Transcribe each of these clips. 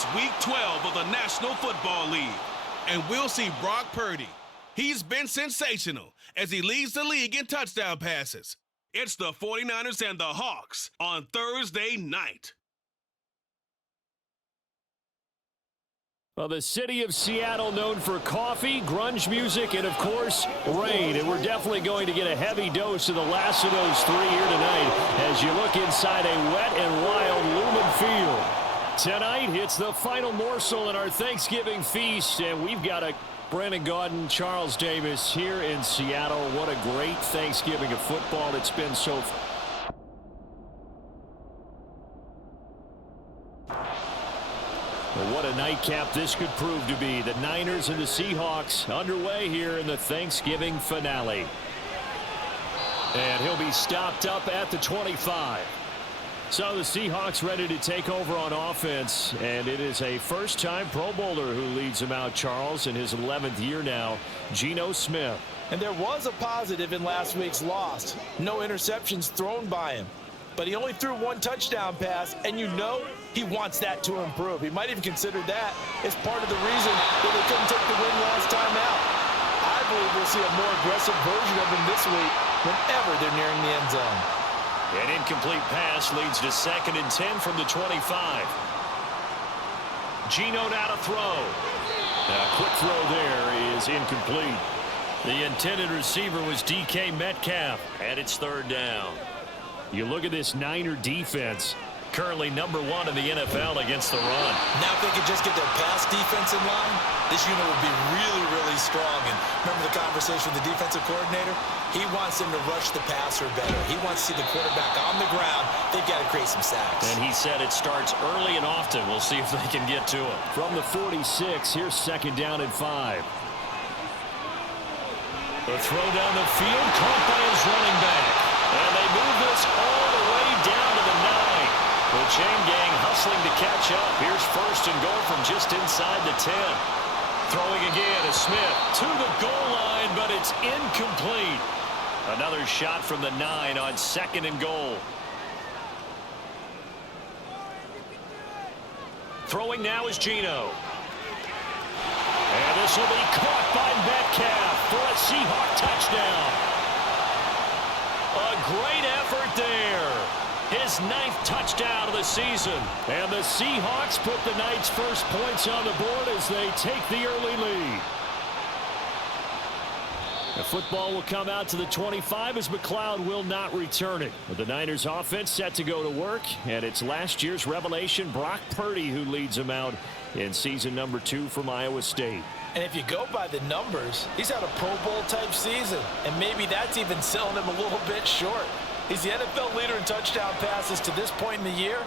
It's Week 12 of the National Football League, and we'll see Brock Purdy. He's been sensational as he leads the league in touchdown passes. It's the 49ers and the Hawks on Thursday night. Well, the city of Seattle known for coffee, grunge music, and, of course, rain. And we're definitely going to get a heavy dose of the last of those three here tonight as you look inside a wet and wild Lumen Field. Tonight, it's the final morsel in our Thanksgiving feast, and we've got a Brandon Gaudin, Charles Davis here in Seattle. What a great Thanksgiving of football it's been so far. Well, what a nightcap this could prove to be. The Niners and the Seahawks underway here in the Thanksgiving finale. And he'll be stopped up at the 25. So the Seahawks ready to take over on offense, and it is a first-time Pro Bowler who leads them out, Charles, in his 11th year now, Geno Smith. And there was a positive in last week's loss. No interceptions thrown by him. But he only threw one touchdown pass, and you know he wants that to improve. He might even consider that as part of the reason that they couldn't take the win last time out. I believe we'll see a more aggressive version of him this week whenever they're nearing the end zone. An incomplete pass leads to 2nd and 10 from the 25. Geno now to throw. A quick throw there is incomplete. The intended receiver was DK Metcalf, and it's 3rd down. You look at this Niner defense, currently #1 in the NFL against the run. Now if they could just get their pass defense in line, this unit would be really, really strong. And remember the conversation with the defensive coordinator? He wants them to rush the passer better. He wants to see the quarterback on the ground. They've got to create some sacks. And he said it starts early and often. We'll see if they can get to him. From the 46, here's 2nd down and 5. The throw down the field, caught by his running back. And they move this all the way down to the 9. The chain gang hustling to catch up. Here's 1st and goal from just inside the 10. Throwing again is Smith to the goal line, but it's incomplete. Another shot from the 9 on 2nd and goal. Throwing now is Geno. And this will be caught by Metcalf for a Seahawk touchdown. A great effort there. His 9th touchdown of the season. And the Seahawks put the night's first points on the board as they take the early lead. The football will come out to the 25 as McLeod will not return it. But the Niners offense set to go to work, and it's last year's revelation, Brock Purdy, who leads them out in season #2 from Iowa State. And if you go by the numbers, he's had a Pro Bowl type season, and maybe that's even selling him a little bit short. He's the NFL leader in touchdown passes to this point in the year,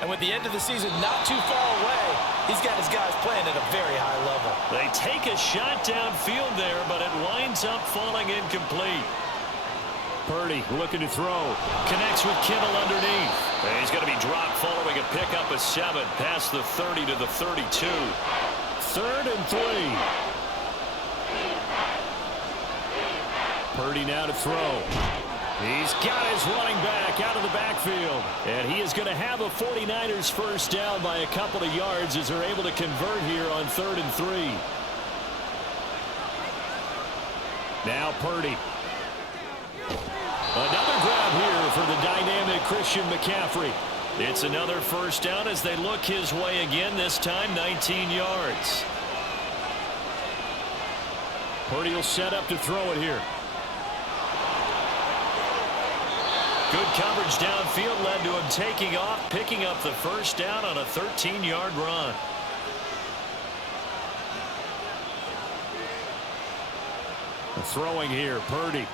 and with the end of the season not too far away, he's got his guys playing at a very high level. They take a shot downfield there, but it winds up falling incomplete. Purdy looking to throw. Connects with Kittle underneath. And he's going to be dropped following a pickup of 7 past the 30 to the 32. 3rd and 3. Purdy now to throw. He's got his running back out of the backfield. And he is going to have a 49ers first down by a couple of yards as they're able to convert here on 3rd and 3. Now Purdy. Another grab here for the dynamic Christian McCaffrey. It's another first down as they look his way again, this time 19 yards. Purdy will set up to throw it here. Good coverage downfield led to him taking off, picking up the first down on a 13-yard run. Throwing here, Purdy.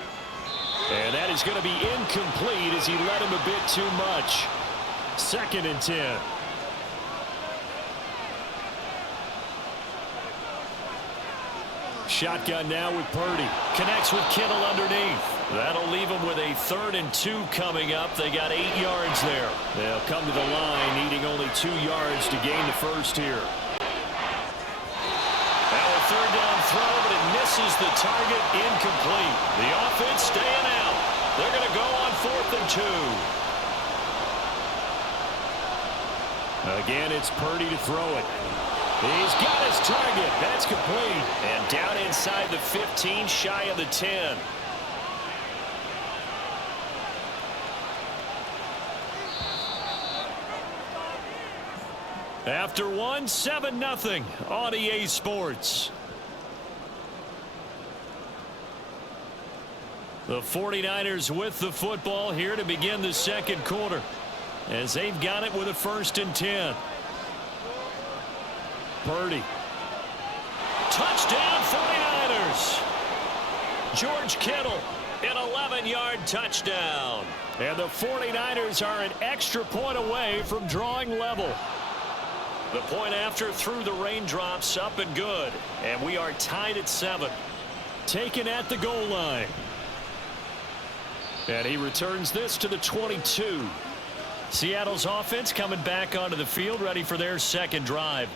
And that is going to be incomplete as he led him a bit too much. 2nd and 10. Shotgun now with Purdy. Connects with Kittle underneath. That'll leave him with a 3rd and 2 coming up. They got 8 yards there. They'll come to the line needing only 2 yards to gain the first here. Now a 3rd down throw, but it misses the target, incomplete. The offense staying out. They're going to go on 4th and 2. Again, it's Purdy to throw it. He's got his target. That's complete. And down inside the 15, shy of the 10. After one, 7-0 on EA Sports. The 49ers with the football here to begin the second quarter, as they've got it with a 1st and 10. Purdy. Touchdown 49ers. George Kittle, an 11-yard touchdown. And the 49ers are an extra point away from drawing level. The point after through the raindrops, up and good. And we are tied at 7. Taken at the goal line. And he returns this to the 22. Seattle's offense coming back onto the field, ready for their second drive.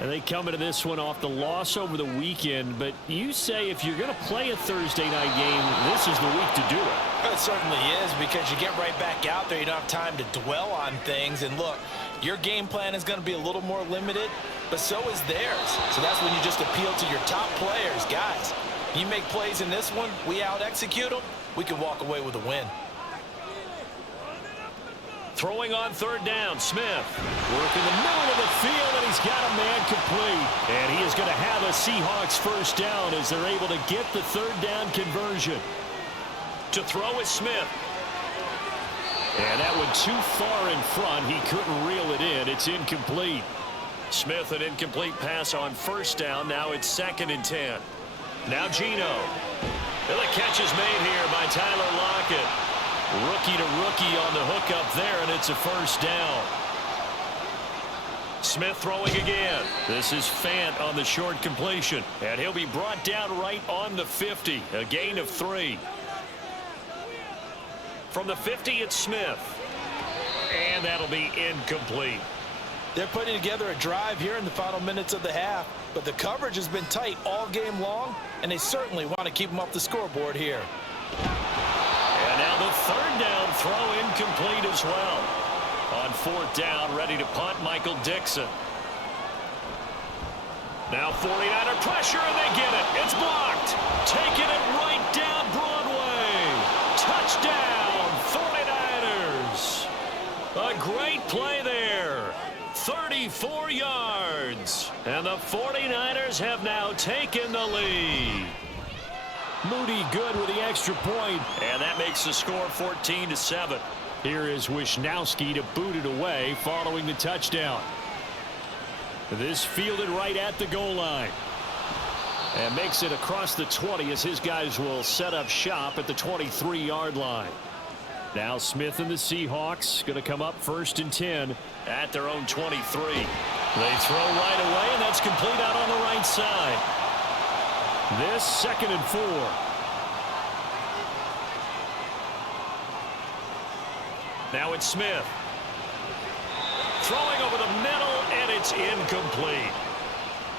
And they come into this one off the loss over the weekend. But you say if you're going to play a Thursday night game, this is the week to do it. It certainly is, because you get right back out there. You don't have time to dwell on things. And look, your game plan is going to be a little more limited, but so is theirs. So that's when you just appeal to your top players. Guys, you make plays in this one, we out-execute them, we can walk away with a win. Throwing on 3rd down, Smith. Work in the middle of the field, and he's got a man complete. And he is going to have a Seahawks 1st down as they're able to get the 3rd down conversion. To throw is Smith. And that one too far in front. He couldn't reel it in. It's incomplete. Smith, an incomplete pass on 1st down. Now it's 2nd and 10. Now Geno. And the catch is made here by Tyler Lockett. Rookie to rookie on the hook up there, and it's a 1st down. Smith throwing again. This is Fant on the short completion. And he'll be brought down right on the 50. A gain of 3. From the 50, it's Smith. And that'll be incomplete. They're putting together a drive here in the final minutes of the half, but the coverage has been tight all game long, and they certainly want to keep them off the scoreboard here. And now the 3rd down throw incomplete as well. On 4th down, ready to punt, Michael Dixon. Now 49er pressure, and they get it. It's blocked. Taking it right down Broadway. Touchdown, 49ers. A great play there. 34 yards. And the 49ers have now taken the lead. Moody good with the extra point. And that makes the score 14-7. Here is Wisnowski to boot it away following the touchdown. This fielded right at the goal line. And makes it across the 20 as his guys will set up shop at the 23-yard line. Now Smith and the Seahawks going to come up 1st and 10 at their own 23. They throw right away, and that's complete out on the right side. This 2nd and 4. Now it's Smith. Throwing over the middle, and it's incomplete.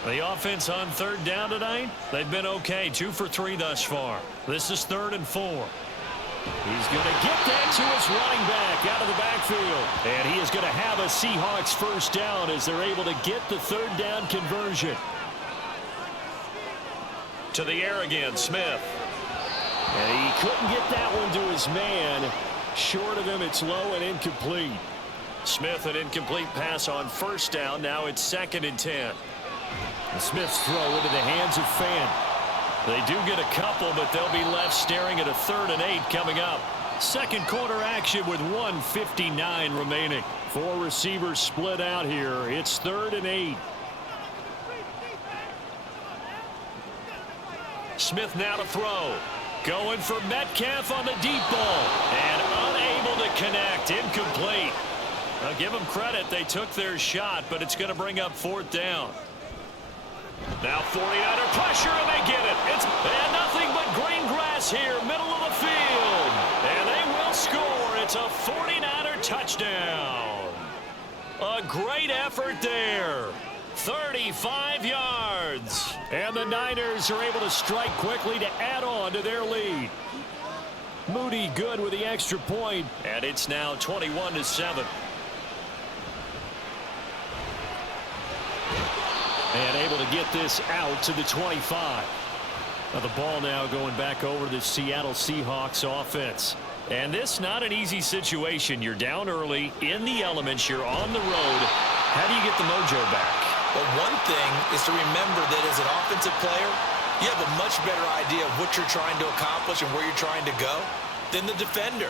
The offense on 3rd down tonight, they've been okay. 2 for 3 thus far. This is 3rd and 4. He's going to get that to his running back out of the backfield. And he is going to have a Seahawks 1st down as they're able to get the 3rd down conversion. To the air again, Smith. And he couldn't get that one to his man. Short of him, it's low and incomplete. Smith, an incomplete pass on 1st down. Now it's 2nd and 10. And Smith's throw into the hands of Fant. They do get a couple, but they'll be left staring at a 3rd and 8 coming up. Second quarter action with 1:59 remaining. 4 receivers split out here. It's 3rd and 8. Smith now to throw. Going for Metcalf on the deep ball. And unable to connect. Incomplete. Now give them credit. They took their shot, but it's going to bring up 4th down. Now 49er pressure, and they get it. It's nothing but green grass here, middle of the field. And they will score. It's a 49er touchdown. A great effort there. 35 yards. And the Niners are able to strike quickly to add on to their lead. Moody good with the extra point. And it's now 21-7. And able to get this out to the 25. Now the ball now going back over to the Seattle Seahawks offense. And this not an easy situation. You're down early, in the elements, you're on the road. How do you get the mojo back? Well, one thing is to remember that as an offensive player, you have a much better idea of what you're trying to accomplish and where you're trying to go than the defender.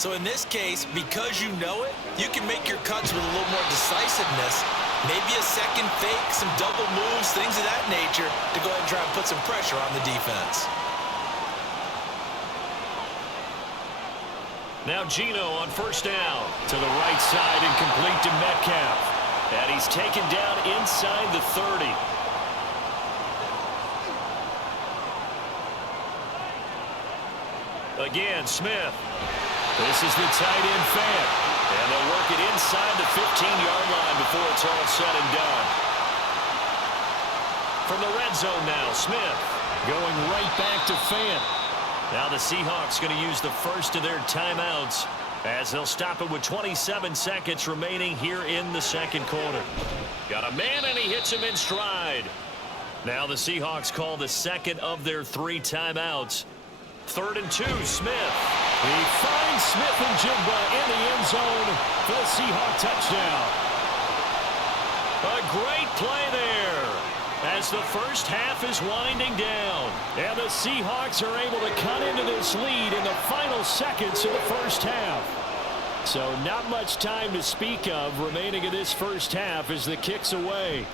So in this case, because you know it, you can make your cuts with a little more decisiveness, maybe a second fake, some double moves, things of that nature to go ahead and try and put some pressure on the defense. Now Geno on first down to the right side and complete to Metcalf. And he's taken down inside the 30. Again, Smith. This is the tight end Fant. And they'll work it inside the 15-yard line before it's all said and done. From the red zone now, Smith going right back to Fant. Now the Seahawks going to use the first of their timeouts as they'll stop it with 27 seconds remaining here in the second quarter. Got a man, and he hits him in stride. Now the Seahawks call the second of their 3 timeouts. 3rd and 2, Smith. He finds Smith and Jigba in the end zone for the Seahawk touchdown. A great play there as the first half is winding down. And the Seahawks are able to cut into this lead in the final seconds of the first half. So not much time to speak of remaining in this first half as the kick's away.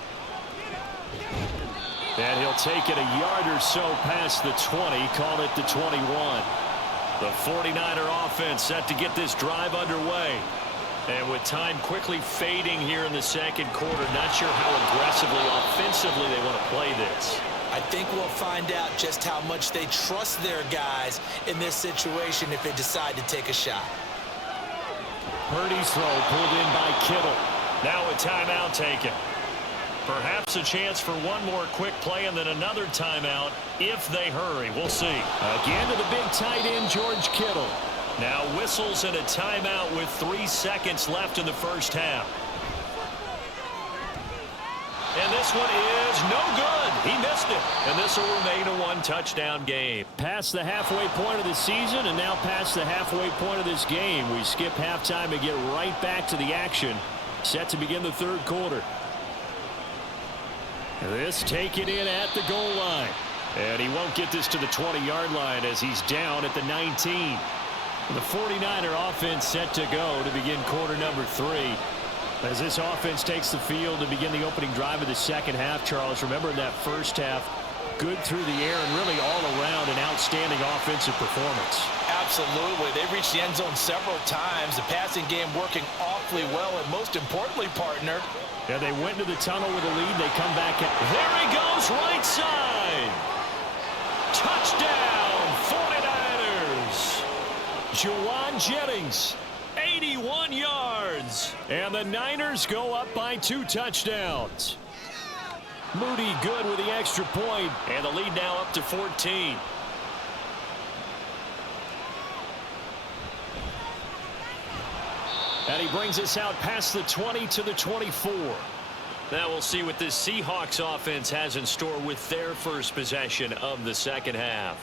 And he'll take it a yard or so past the 20, call it the 21. The 49er offense set to get this drive underway. And with time quickly fading here in the second quarter, not sure how aggressively, offensively they want to play this. I think we'll find out just how much they trust their guys in this situation if they decide to take a shot. Purdy's throw pulled in by Kittle. Now a timeout taken. Perhaps a chance for one more quick play and then another timeout if they hurry. We'll see. Again to the big tight end, George Kittle. Now whistles and a timeout with 3 seconds left in the first half. And this one is no good. He missed it. And this will remain a 1-touchdown game. Past the halfway point of the season and now past the halfway point of this game. We skip halftime and get right back to the action. Set to begin the third quarter. This taken in at the goal line. And he won't get this to the 20-yard line as he's down at the 19. The 49er offense set to go to begin quarter number 3. As this offense takes the field to begin the opening drive of the second half, Charles, remember in that first half, good through the air and really all around an outstanding offensive performance. Absolutely. They reached the end zone several times. The passing game working awfully well, and most importantly, partner, yeah, they went to the tunnel with a lead. They come back. There he goes, right side. Touchdown, 49ers. Juwan Jennings, 81 yards. And the Niners go up by 2 touchdowns. Moody good with the extra point. And the lead now up to 14. And he brings us out past the 20 to the 24. Now we'll see what this Seahawks offense has in store with their first possession of the second half.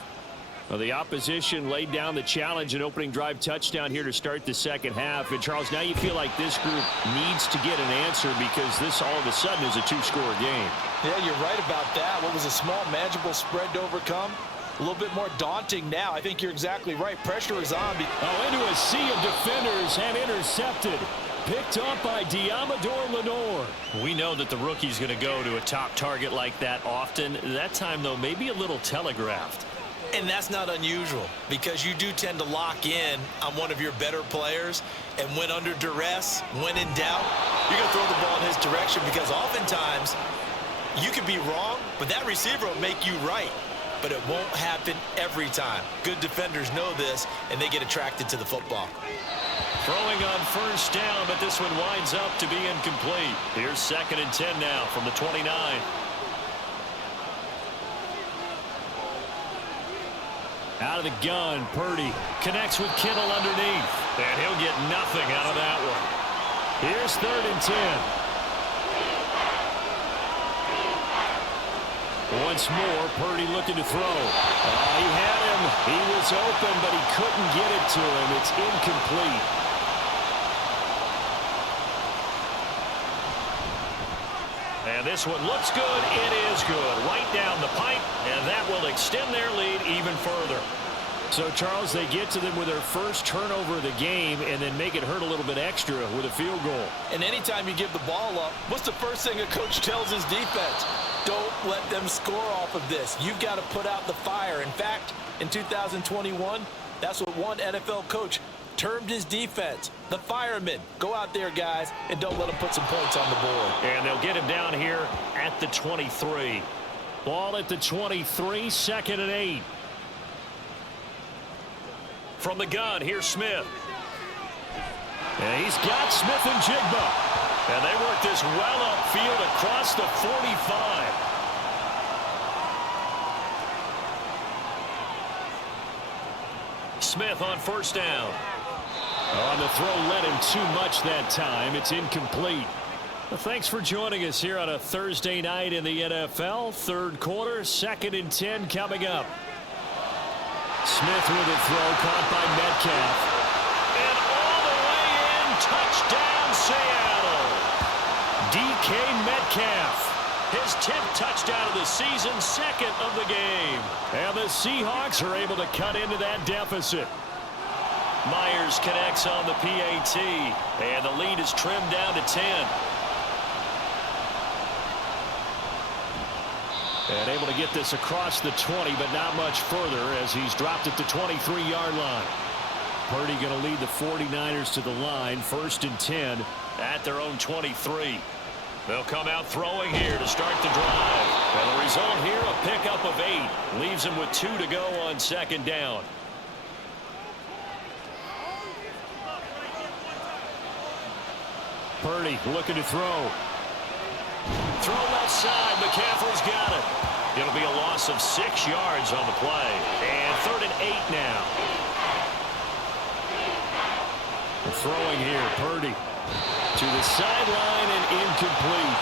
Well, the opposition laid down the challenge and opening drive touchdown here to start the second half. And, Charles, now you feel like this group needs to get an answer because this all of a sudden is a 2-score game. Yeah, you're right about that. What was a small, manageable spread to overcome? A little bit more daunting now. I think you're exactly right. Pressure is on. Into a sea of defenders and intercepted. Picked up by Diamador Lenore. We know that the rookie's going to go to a top target like that often. That time, though, maybe a little telegraphed. And that's not unusual because you do tend to lock in on one of your better players, and when under duress, when in doubt, you're going to throw the ball in his direction because oftentimes you could be wrong, but that receiver will make you right. But it won't happen every time. Good defenders know this, and they get attracted to the football. Throwing on first down, but this one winds up to be incomplete. Here's 2nd and 10 now from the 29. Out of the gun, Purdy connects with Kittle underneath. And he'll get nothing out of that one. Here's 3rd and 10. Once more, Purdy looking to throw. He had him. He was open, but he couldn't get it to him. It's incomplete. And this one looks good. It is good. Right down the pipe, and that will extend their lead even further. So, Charles, they get to them with their first turnover of the game and then make it hurt a little bit extra with a field goal. And anytime you give the ball up, what's the first thing a coach tells his defense? Don't let them score off of this. You've got to put out the fire. In fact, in 2021, that's what one NFL coach termed his defense, the firemen. Go out there, guys, and don't let them put some points on the board. And they'll get him down here at the 23. Ball at the 23, 2nd and 8. From the gun, here's Smith. And he's got Smith and Jigba. And they work this well upfield across the 45. Smith on first down. On the throw, led him too much that time. It's incomplete. Well, thanks for joining us here on a Thursday night in the NFL. Third quarter, 2nd and 10 coming up. Smith with a throw, caught by Metcalf. And all the way in, touchdown Seattle. DK Metcalf, his 10th touchdown of the season, 2nd of the game. And the Seahawks are able to cut into that deficit. Myers connects on the PAT, and the lead is trimmed down to 10. And able to get this across the 20, but not much further as he's dropped at the 23-yard line. Purdy going to lead the 49ers to the line, 1st and 10 at their own 23. They'll come out throwing here to start the drive. And the result here, a pickup of 8. Leaves him with 2 to go on 2nd down. Purdy looking to throw. Throw left side. McCaffrey's got it. It'll be a loss of 6 yards on the play. And 3rd and 8 now. The throwing here. Purdy to the sideline and incomplete.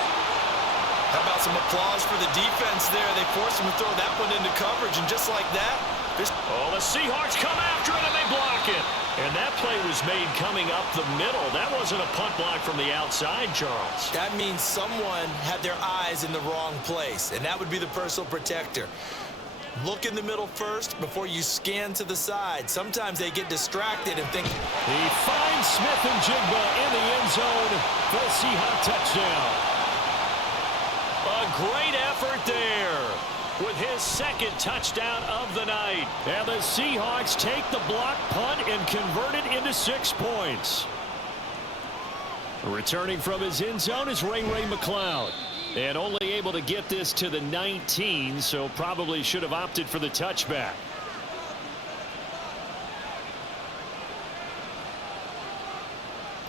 How about some applause for the defense there? They forced him to throw that one into coverage, and just like that, oh, the Seahawks come after it, and they block it. And that play was made coming up the middle. That wasn't a punt block from the outside, Charles. that means someone had their eyes in the wrong place, and that would be the personal protector. Look in the middle first before you scan to the side. Sometimes they get distracted and think. He finds Smith and Jigba in the end zone for a Seahawk touchdown. A great effort there with his 2nd touchdown of the night. And the Seahawks take the block punt and convert it into 6 points. Returning from his end zone is Ray McCloud. And only able to get this to the 19, so probably should have opted for the touchback.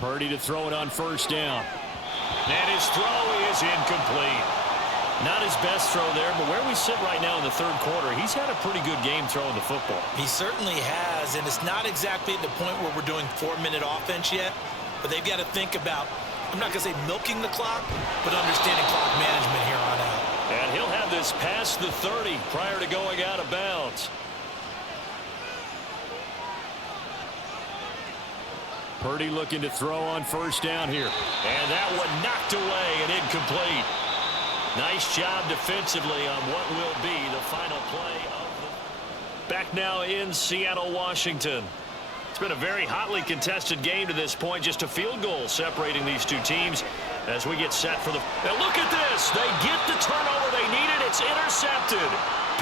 Purdy to throw it on 1st down. And his throw is incomplete. Not his best throw there, but where we sit right now in the 3rd quarter, he's had a pretty good game throwing the football. He certainly has, and it's not exactly at the point where we're doing 4-minute offense yet, but they've got to think about, I'm not going to say milking the clock, but understanding clock management here on out. And he'll have this past the 30 prior to going out of bounds. Purdy looking to throw on 1st down here. And that one knocked away and incomplete. Nice job defensively on what will be the final play of the... Back now in Seattle, Washington. It's been a very hotly contested game to this point. Just a field goal separating these two teams as we get set for the... Now look at this. They get the turnover they needed. It's intercepted.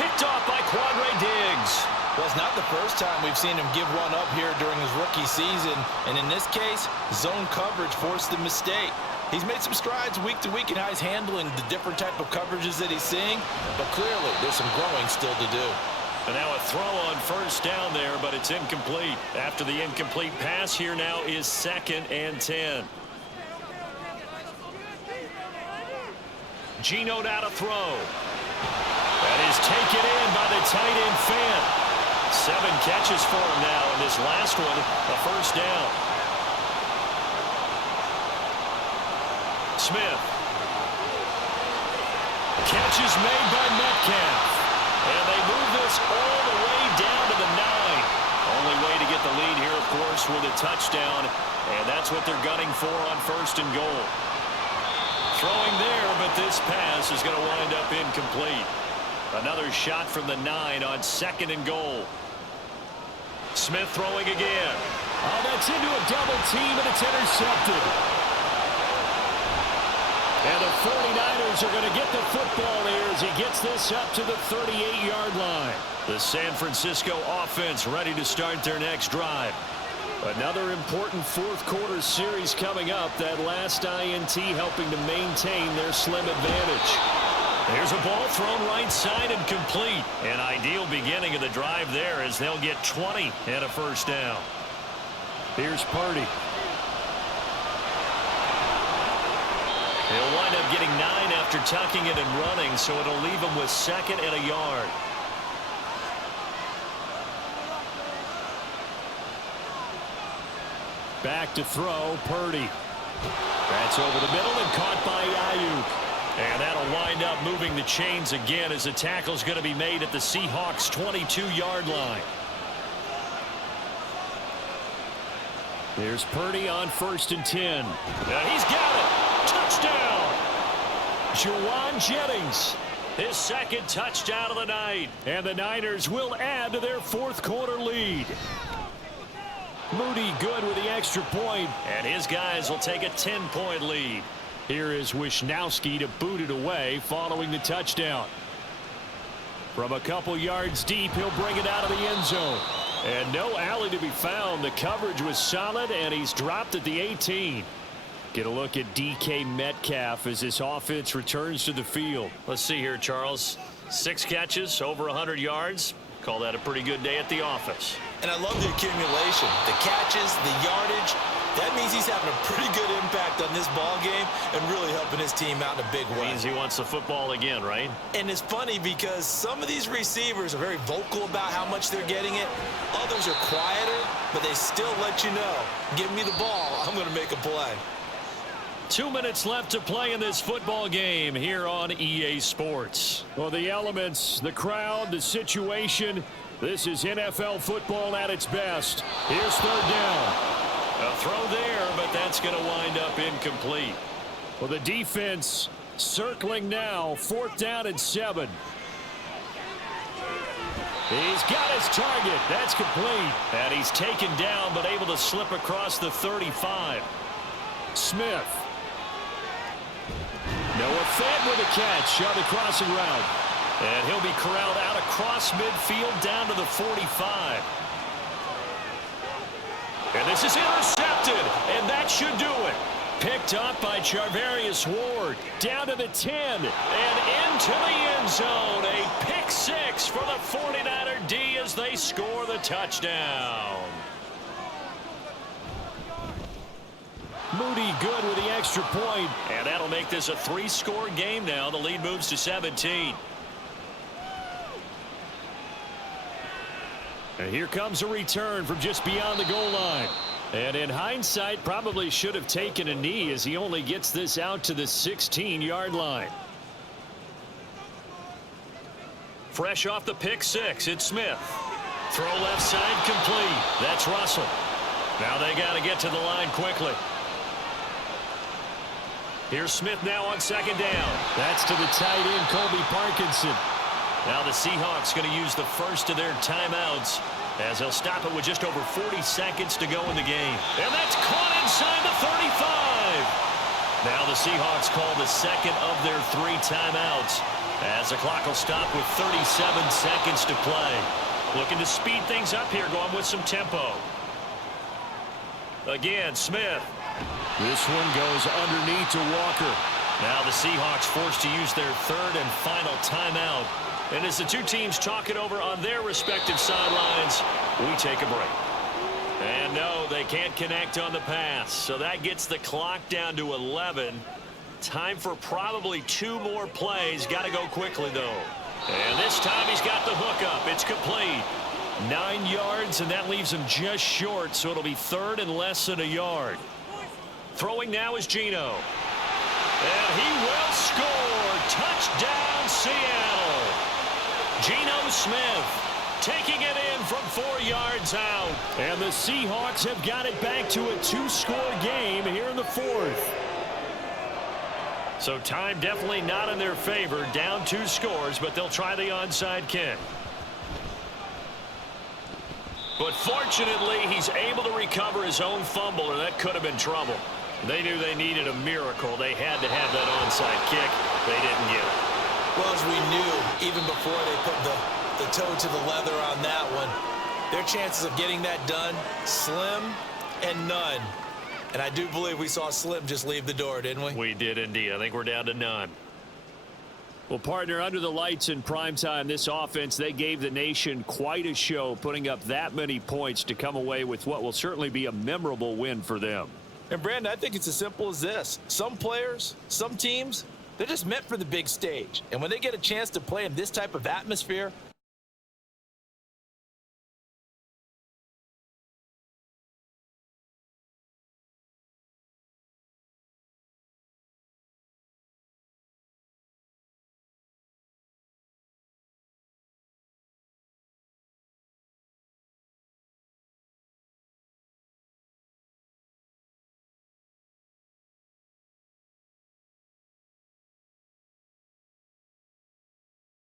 Picked off by Quadre Diggs. Well, it's not the first time we've seen him give one up here during his rookie season. And in this case, zone coverage forced the mistake. He's made some strides week to week in how he's handling the different type of coverages that he's seeing. But clearly, there's some growing still to do. And now a throw on 1st down there, but it's incomplete. After the incomplete pass, here now is 2nd and 10. Geno now to throw. That is taken in by the tight end Fant. 7 catches for him now, and this last one, a 1st down. Smith. Catch is made by Metcalf. And they move this all the way down to the 9. Only way to get the lead here, of course, with a touchdown. And that's what they're gunning for on 1st and goal. Throwing there, but this pass is going to wind up incomplete. Another shot from the 9 on 2nd and goal. Smith throwing again. Oh, that's into a double team, and it's intercepted. And the 49ers are going to get the football here as he gets this up to the 38-yard line. The San Francisco offense ready to start their next drive. Another important fourth-quarter series coming up. That last INT helping to maintain their slim advantage. There's a ball thrown right side and complete. An ideal beginning of the drive there as they'll get 20 and a first down. Here's Purdy. He'll wind up getting 9 after tucking it and running, so it'll leave him with 2nd and a yard. Back to throw, Purdy. That's over the middle and caught by Ayuk. And that'll wind up moving the chains again as the tackle's going to be made at the Seahawks' 22-yard line. There's Purdy on 1st and 10. And he's got it. Touchdown. Juwan Jennings. His 2nd touchdown of the night. And the Niners will add to their fourth-quarter lead. Moody good with the extra point. And his guys will take a 10-point lead. Here is Wisnowski to boot it away following the touchdown. From a couple yards deep, he'll bring it out of the end zone. And no alley to be found. The coverage was solid, and he's dropped at the 18. Get a look at DK Metcalf as this offense returns to the field. Let's see here, Charles. 6 catches, over 100 yards. Call that a pretty good day at the office. And I love the accumulation, the catches, the yardage. That means he's having a pretty good impact on this ball game and really helping his team out in a big way. Means he wants the football again, right? And it's funny because some of these receivers are very vocal about how much they're getting it. Others are quieter, but they still let you know, give me the ball, I'm going to make a play. 2 minutes left to play in this football game here on EA Sports. Well, the elements, the crowd, the situation, this is NFL football at its best. Here's 3rd down. A throw there, but that's going to wind up incomplete. Well, the defense circling now. 4th down and 7. He's got his target. That's complete. And he's taken down, but able to slip across the 35. Smith. Noah Fant with a catch on the crossing route. And he'll be corralled out across midfield down to the 45. And this is intercepted, and that should do it. Picked up by Charvarius Ward. Down to the 10, and into the end zone. A pick 6 for the 49er D as they score the touchdown. Moody good with the extra point, and that'll make this a 3-score game now. The lead moves to 17. And here comes a return from just beyond the goal line. And in hindsight, probably should have taken a knee as he only gets this out to the 16-yard line. Fresh off the pick 6, it's Smith. Throw left side complete. That's Russell. Now they got to get to the line quickly. Here's Smith now on 2nd down. That's to the tight end, Colby Parkinson. Now the Seahawks going to use the first of their timeouts as they'll stop it with just over 40 seconds to go in the game. And that's caught inside the 35. Now the Seahawks call the second of their 3 timeouts as the clock will stop with 37 seconds to play. Looking to speed things up here, going with some tempo. Again, Smith. This one goes underneath to Walker. Now the Seahawks forced to use their 3rd and final timeout. And as the two teams talk it over on their respective sidelines, we take a break. And no, they can't connect on the pass. So that gets the clock down to 11. Time for probably 2 more plays. Got to go quickly, though. And this time he's got the hook up. It's complete. 9 yards, and that leaves him just short. So it'll be 3rd and less than a yard. Throwing now is Geno. And he will score. Touchdown, Seattle. Geno Smith taking it in from 4 yards out. And the Seahawks have got it back to a 2-score game here in the 4th. So time definitely not in their favor. Down 2 scores, but they'll try the onside kick. But fortunately, he's able to recover his own fumble, or that could have been trouble. They knew they needed a miracle. They had to have that onside kick. They didn't get it. Well, as we knew, even before they put the toe to the leather on that one, their chances of getting that done, slim and none. And I do believe we saw Slim just leave the door, didn't we? We did indeed. I think we're down to none. Well, partner, under the lights in primetime, this offense, they gave the nation quite a show, putting up that many points to come away with what will certainly be a memorable win for them. And, Brandon, I think it's as simple as this. Some players, some teams, they're just meant for the big stage. And when they get a chance to play in this type of atmosphere,